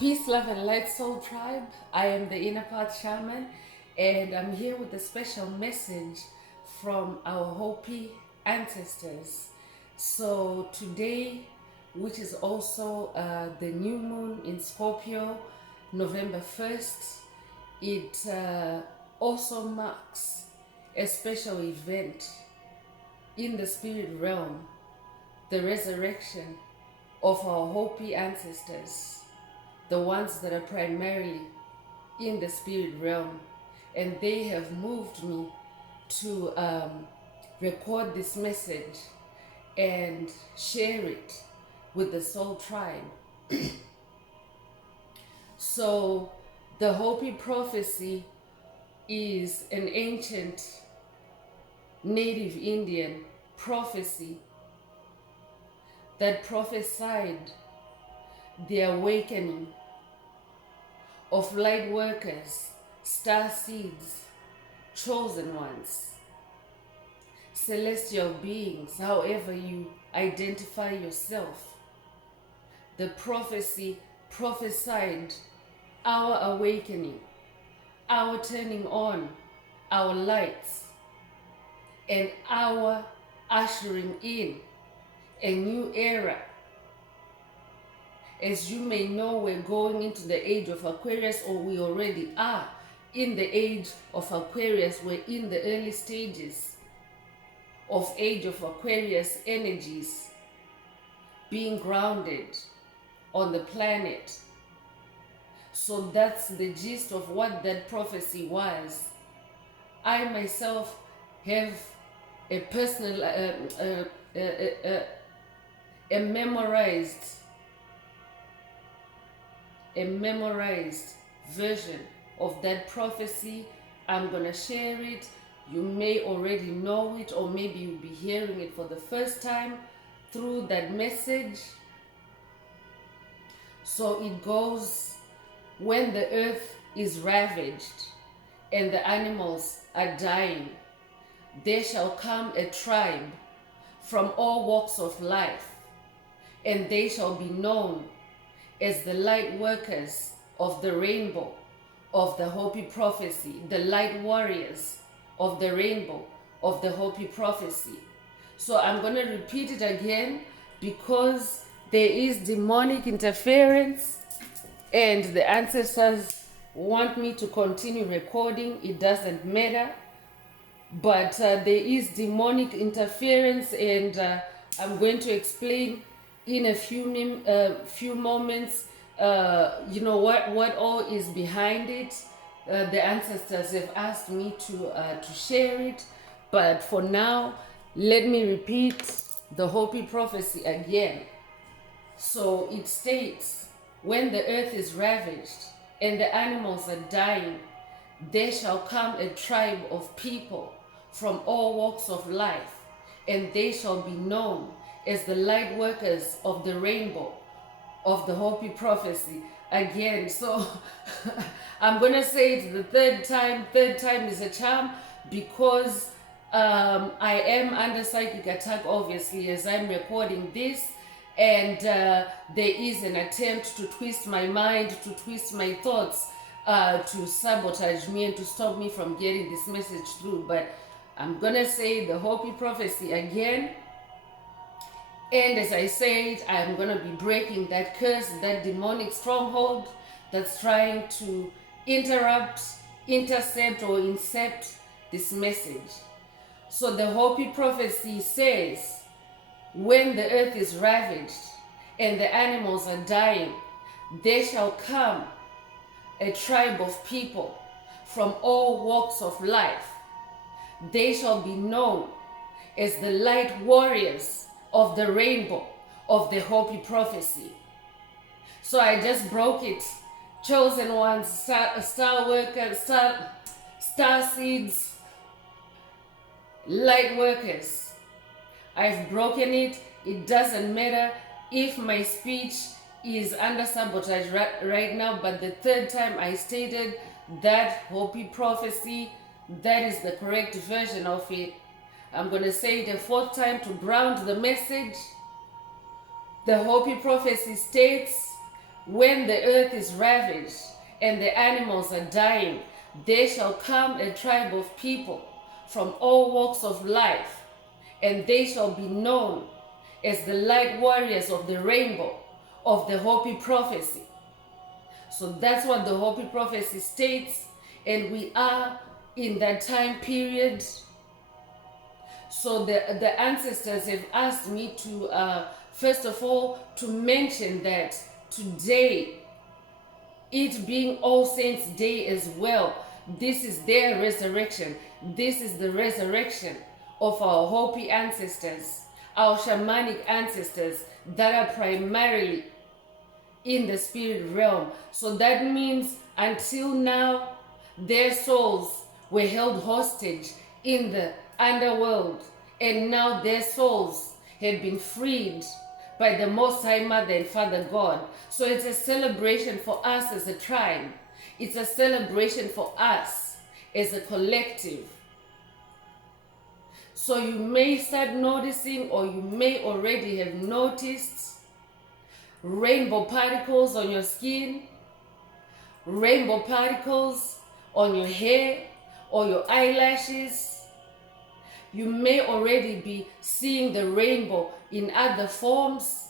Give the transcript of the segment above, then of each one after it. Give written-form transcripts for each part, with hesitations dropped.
Peace, love, and light soul tribe. I am the Inner Path Shaman, and I'm here with a special message from our Hopi ancestors. So, today, which is also the new moon in Scorpio, November 1st, it also marks a special event in the spirit realm, the resurrection of our Hopi ancestors, the ones that are primarily in the spirit realm. And they have moved me to record this message and share it with the soul tribe. So the Hopi prophecy is an ancient native Indian prophecy that prophesied the awakening of light workers, star seeds, chosen ones, celestial beings, however you identify yourself. The prophecy prophesied our awakening, our turning on, our lights, and our ushering in a new era. As you may know, we're going into the age of Aquarius, or we already are in the age of Aquarius. We're in the early stages of age of Aquarius energies being grounded on the planet. So that's the gist of what that prophecy was. I myself have a personal, a memorized version of that prophecy. I'm going to share it. You may already know it, or maybe you'll be hearing it for the first time through that message. So it goes, when the earth is ravaged and the animals are dying, there shall come a tribe from all walks of life, and they shall be known as the light workers of the rainbow of the Hopi prophecy, the light warriors of the rainbow of the Hopi prophecy. So I'm going to repeat it again because there is demonic interference and the ancestors want me to continue recording. It doesn't matter, but there is demonic interference, and I'm going to explain in a few moments, what all is behind it. The ancestors have asked me to share it, but for now, let me repeat the Hopi prophecy again. So it states, when the earth is ravaged and the animals are dying, there shall come a tribe of people from all walks of life, and they shall be known as the light workers of the rainbow of the Hopi prophecy. Again, so I'm going to say it the third time. Third time is a charm, because I am under psychic attack, obviously, as I'm recording this, and there is an attempt to twist my mind, to twist my thoughts, to sabotage me and to stop me from getting this message through. But I'm going to say the Hopi prophecy again. And as I said, I'm going to be breaking that curse, that demonic stronghold that's trying to interrupt, intercept, or incept this message. So the Hopi prophecy says, when the earth is ravaged and the animals are dying, there shall come a tribe of people from all walks of life. They shall be known as the light warriors of the rainbow of the Hopi prophecy. So I just broke it. Chosen ones, star workers, star seeds, light workers. I've broken it. It doesn't matter if my speech is under sabotage right now, but the third time I stated that Hopi prophecy, that is the correct version of it. I'm going to say it a fourth time to ground the message. The Hopi prophecy states, when the earth is ravaged and the animals are dying, there shall come a tribe of people from all walks of life, and they shall be known as the light warriors of the rainbow of the Hopi prophecy. So that's what the Hopi prophecy states, and we are in that time period. So the ancestors have asked me to, first of all, to mention that today, it being All Saints' Day as well, this is their resurrection. This is the resurrection of our Hopi ancestors, our shamanic ancestors that are primarily in the spirit realm. So that means until now, their souls were held hostage in the underworld, and now their souls have been freed by the Most High Mother and Father God. So it's a celebration for us as a tribe. It's a celebration for us as a collective. So you may start noticing, or you may already have noticed, rainbow particles on your skin, rainbow particles on your hair or your eyelashes. You may already be seeing the rainbow in other forms.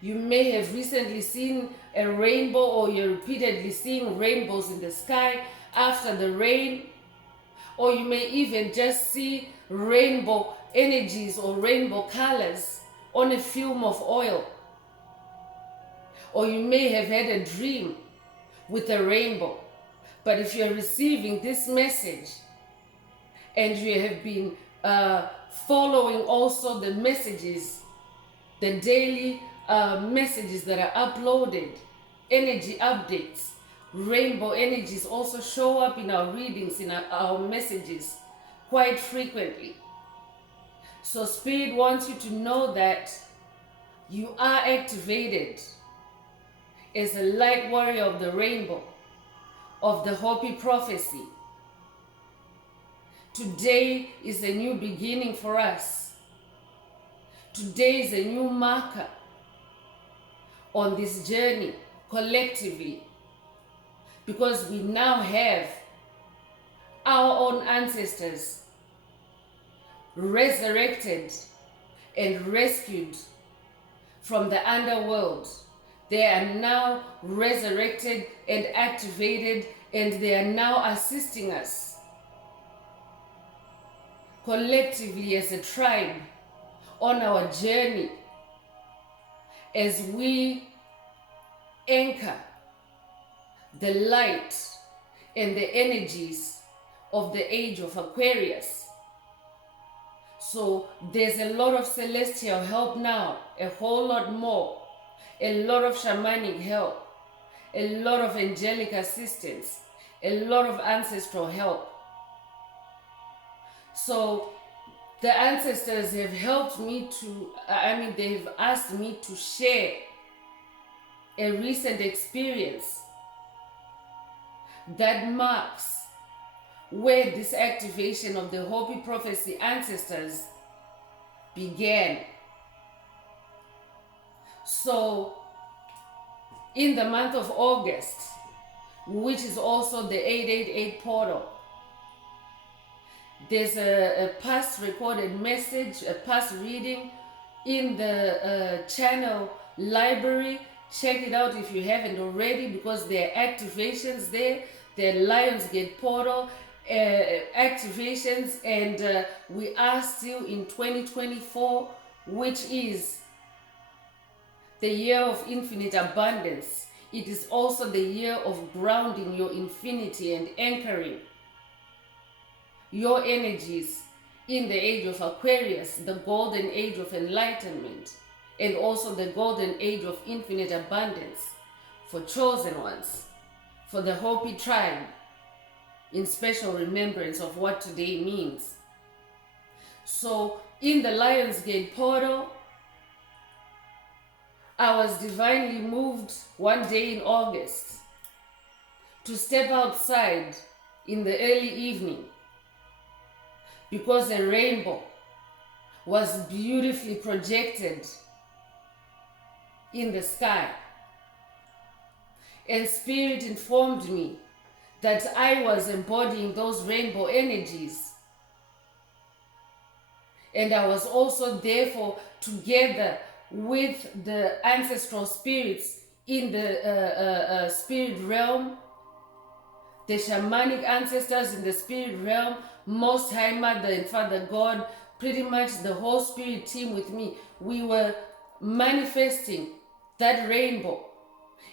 You may have recently seen a rainbow, or you're repeatedly seeing rainbows in the sky after the rain. Or you may even just see rainbow energies or rainbow colors on a film of oil. Or you may have had a dream with a rainbow. But if you're receiving this message and you have been following also the messages, the daily messages that are uploaded, energy updates, rainbow energies also show up in our readings, in our messages quite frequently. So Spirit wants you to know that you are activated as a light warrior of the rainbow, of the Hopi prophecy. Today is a new beginning for us. Today is a new marker on this journey collectively, because we now have our own ancestors resurrected and rescued from the underworld. They are now resurrected and activated, and they are now assisting us collectively as a tribe on our journey as we anchor the light and the energies of the age of Aquarius. So there's a lot of celestial help now, a whole lot more, a lot of shamanic help, a lot of angelic assistance, a lot of ancestral help. So the ancestors have helped me to, they've asked me to share a recent experience that marks where this activation of the Hopi prophecy ancestors began. So in the month of August, which is also the 888 portal, there's a past recorded message, a past reading in the channel library. Check it out if you haven't already, because there are activations there. There are Lionsgate portal activations, and we are still in 2024, which is the year of infinite abundance. It is also the year of grounding your infinity and anchoring your energies in the age of Aquarius, the golden age of enlightenment, and also the golden age of infinite abundance for chosen ones, for the Hopi tribe, in special remembrance of what today means. So in the Lionsgate portal, I was divinely moved one day in August to step outside in the early evening, because a rainbow was beautifully projected in the sky. And Spirit informed me that I was embodying those rainbow energies. And I was also therefore together with the ancestral spirits in the spirit realm, the shamanic ancestors in the spirit realm, Most High Mother and Father God, pretty much the whole spirit team with me. We were manifesting that rainbow.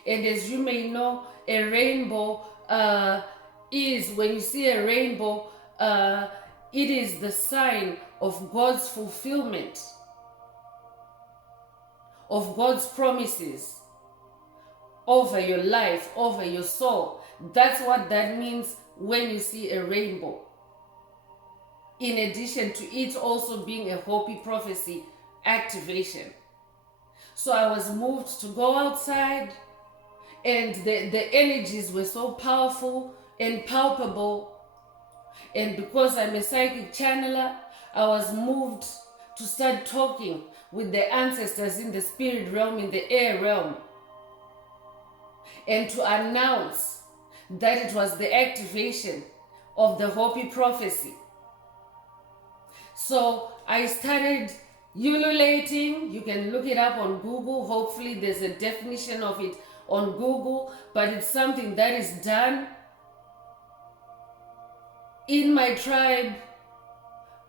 And as you may know, a rainbow is, when you see a rainbow, it is the sign of God's fulfillment, of God's promises over your life, over your soul. That's what that means when you see a rainbow. In addition to it also being a Hopi prophecy activation. So I was moved to go outside, and the energies were so powerful and palpable. And because I'm a psychic channeler, I was moved to start talking with the ancestors in the spirit realm, in the air realm, and to announce that it was the activation of the Hopi prophecy. So I started ululating. You can look it up on Google. Hopefully there's a definition of it on Google, but it's something that is done in my tribe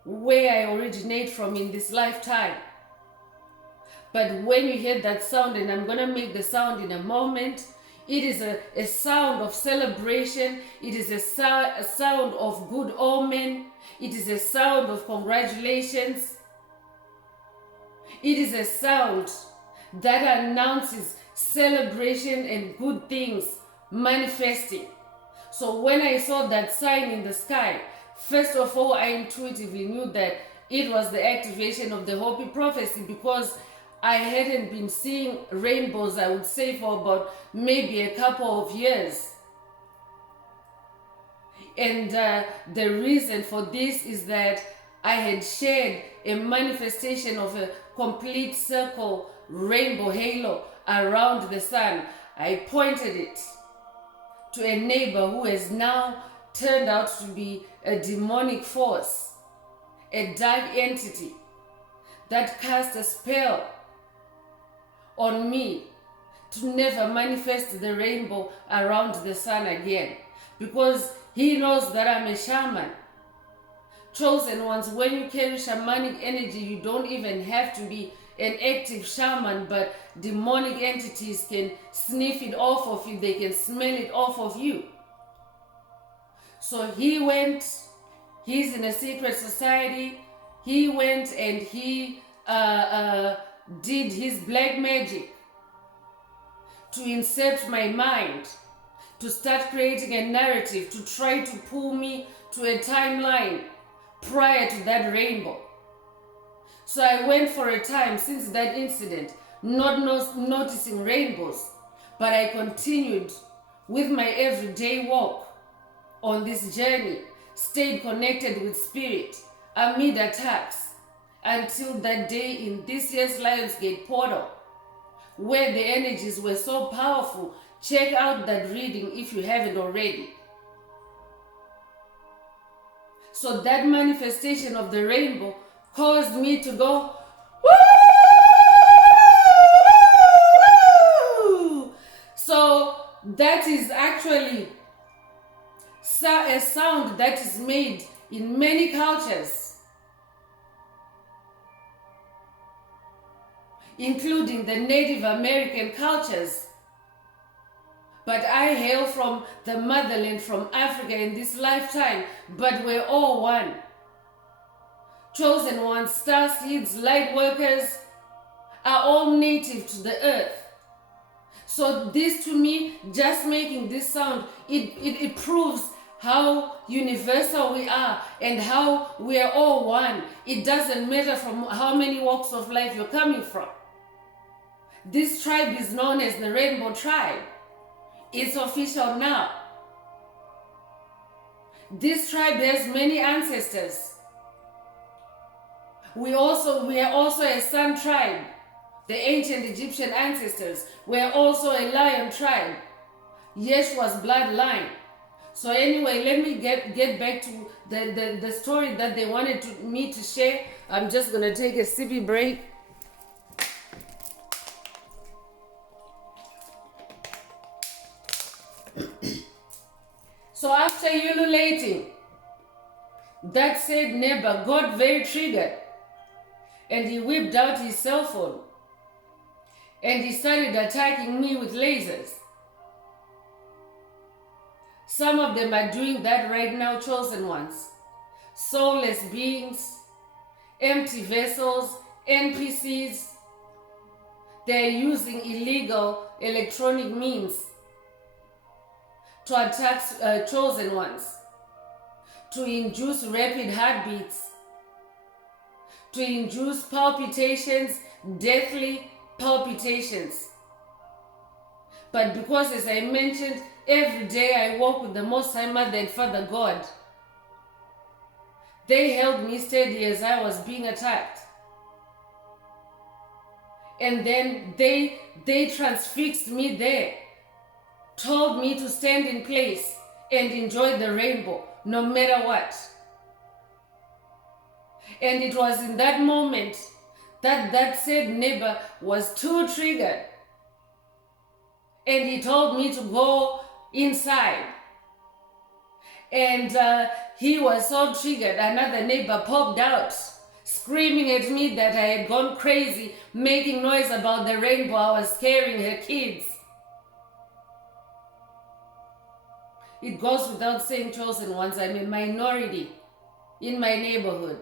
where I originate from in this lifetime. But when you hear that sound, and I'm going to make the sound in a moment, it is a sound of celebration. It is a sound of good omen. It is a sound of congratulations. It is a sound that announces celebration and good things manifesting. So when I saw that sign in the sky, first of all, I intuitively knew that it was the activation of the Hopi prophecy, because I hadn't been seeing rainbows, I would say, for about maybe a couple of years. And the reason for this is that I had shared a manifestation of a complete circle rainbow halo around the sun. I pointed it to a neighbor who has now turned out to be a demonic force, a dark entity that cast a spell on me to never manifest the rainbow around the sun again, because he knows that I'm a shaman. Chosen ones, when you carry shamanic energy, you don't even have to be an active shaman, but demonic entities can sniff it off of you, they can smell it off of you. So he's in a secret society, he went and he did his black magic to incept my mind, to start creating a narrative, to try to pull me to a timeline prior to that rainbow. So I went for a time since that incident, not noticing rainbows, but I continued with my everyday walk on this journey, stayed connected with spirit amid attacks, until that day in this year's Lionsgate portal, where the energies were so powerful. Check out that reading if you haven't already. So that manifestation of the rainbow caused me to go, woo! So that is actually a sound that is made in many cultures, including the Native American cultures. But I hail from the motherland, from Africa in this lifetime, but we're all one. Chosen ones, star seeds, light workers are all native to the earth. So this, to me, just making this sound, it proves how universal we are and how we are all one. It doesn't matter from how many walks of life you're coming from. This tribe is known as the Rainbow Tribe. It's official now. This tribe has many ancestors. We are also a sun tribe. the ancient Egyptian ancestors, were also a lion tribe. Yeshua's bloodline. So anyway, let me get back to the story that they wanted me to share. I'm just going to take a sippy break. So after ululating, that said neighbor got very triggered, and he whipped out his cell phone and he started attacking me with lasers. Some of them are doing that right now, chosen ones. Soulless beings, empty vessels, NPCs. They're using illegal electronic means to attack chosen ones, to induce rapid heartbeats, to induce palpitations, deathly palpitations. But because, as I mentioned, every day I walk with the Most High Mother and Father God, they held me steady as I was being attacked. And then they transfixed me there, told me to stand in place and enjoy the rainbow no matter what. And it was in that moment that said neighbor was too triggered, and he told me to go inside. And he was so triggered, another neighbor popped out, screaming at me that I had gone crazy, making noise about the rainbow. I was scaring her kids. It goes without saying, chosen ones, I'm a minority in my neighborhood.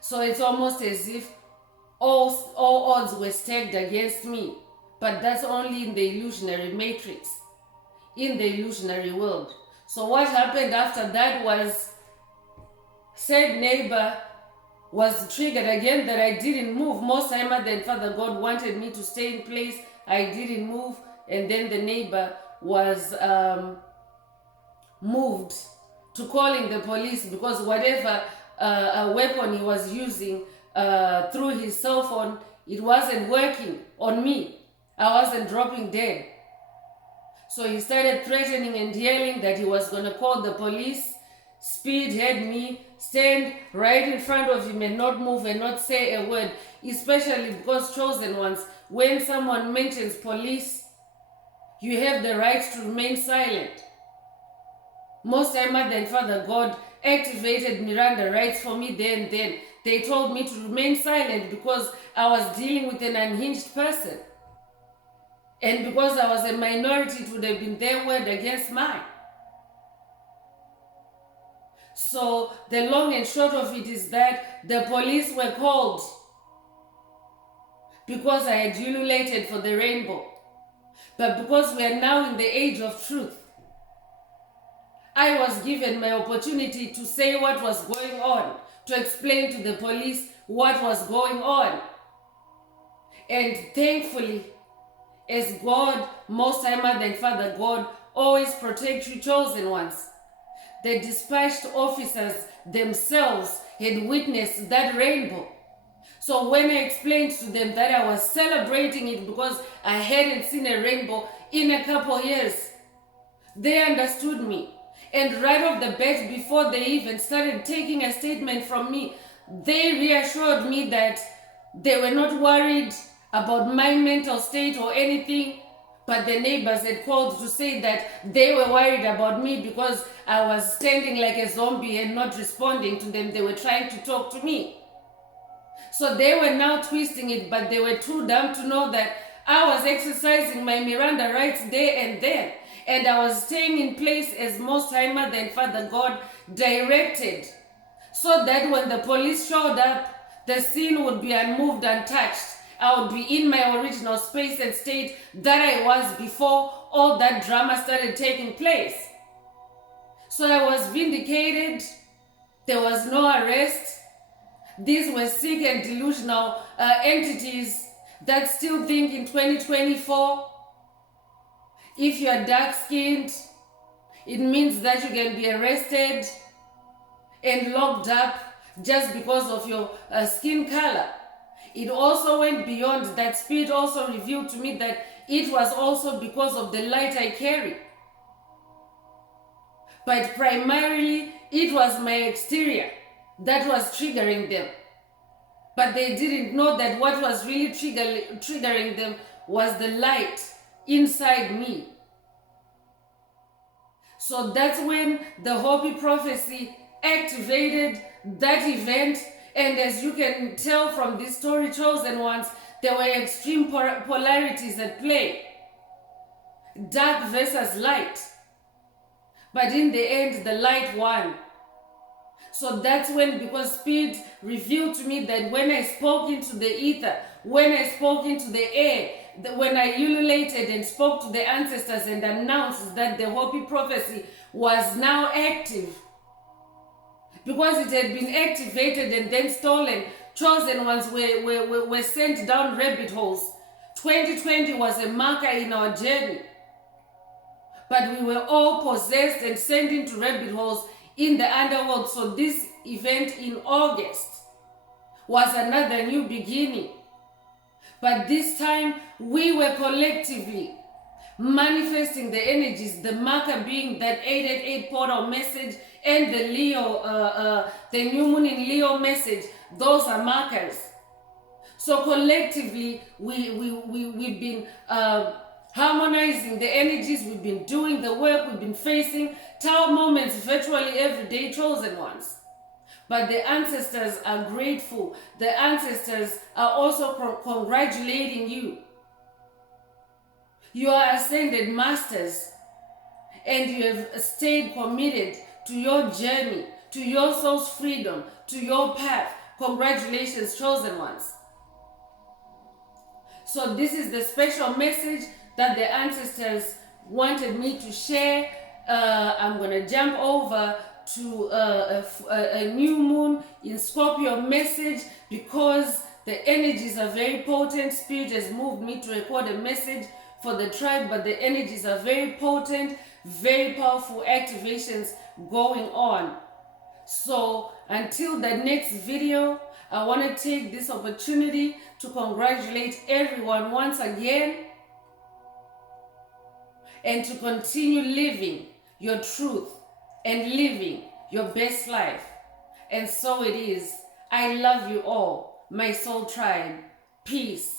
So it's almost as if all odds were stacked against me. But that's only in the illusionary matrix, in the illusionary world. So what happened after that was, said neighbor was triggered again that I didn't move. Most time than Father God wanted me to stay in place. I didn't move. And then the neighbor was moved to calling the police, because whatever weapon he was using through his cell phone, it wasn't working on me. I wasn't dropping dead. So he started threatening and yelling that he was going to call the police, speedhead me, stand right in front of him and not move and not say a word, especially because, chosen ones, when someone mentions police, you have the right to remain silent. Most time, Mother and Father God activated Miranda rights for me there and then. They told me to remain silent because I was dealing with an unhinged person. And because I was a minority, it would have been their word against mine. So the long and short of it is that the police were called because I had ululated for the rainbow. But because we are now in the age of truth, I was given my opportunity to say what was going on, to explain to the police what was going on. And thankfully, as God, Most High Mother and Father God, always protect you chosen ones, the dispatched officers themselves had witnessed that rainbow. So when I explained to them that I was celebrating it because I hadn't seen a rainbow in a couple years, they understood me. And right off the bat, before they even started taking a statement from me, they reassured me that they were not worried about my mental state or anything, but the neighbors had called to say that they were worried about me because I was standing like a zombie and not responding to them. They were trying to talk to me. So they were now twisting it, but they were too dumb to know that I was exercising my Miranda rights there and then. And I was staying in place as Most High Mother and Father God directed, so that when the police showed up, the scene would be unmoved, untouched. I would be in my original space and state that I was before all that drama started taking place. So I was vindicated. There was no arrest. These were sick and delusional entities that still think in 2024, if you are dark-skinned, it means that you can be arrested and locked up just because of your skin color. It also went beyond that. Spirit also revealed to me that it was also because of the light I carry. But primarily, it was my exterior that was triggering them. But they didn't know that what was really triggering them was the light inside me. So that's when the Hopi prophecy activated that event. And as you can tell from this story, chosen ones, there were extreme polarities at play. Dark versus light. But in the end, the light won. So that's when, because Spirit revealed to me that when I spoke into the ether, when I spoke into the air, when I ululated and spoke to the ancestors and announced that the Hopi prophecy was now active, because it had been activated and then stolen, chosen ones were sent down rabbit holes. 2020 was a marker in our journey. But we were all possessed and sent into rabbit holes in the underworld. So this event in August was another new beginning. But this time we were collectively manifesting the energies, the marker being that 888 portal message and the Leo, the new moon in Leo message. Those are markers. So collectively we've been harmonizing the energies, we've been doing the work, we've been facing tough moments virtually every day, chosen ones. But the ancestors are grateful. The ancestors are also congratulating you. You are ascended masters, and you have stayed committed to your journey, to your soul's freedom, to your path. Congratulations, chosen ones. So this is the special message that the ancestors wanted me to share. I'm going to jump over to a new moon in Scorpio message, because the energies are very potent. Spirit has moved me to record a message for the tribe, but the energies are very potent, very powerful activations going on. So until the next video, I want to take this opportunity to congratulate everyone once again, and to continue living your truth and living your best life. And so it is. I love you all, my soul tribe. Peace.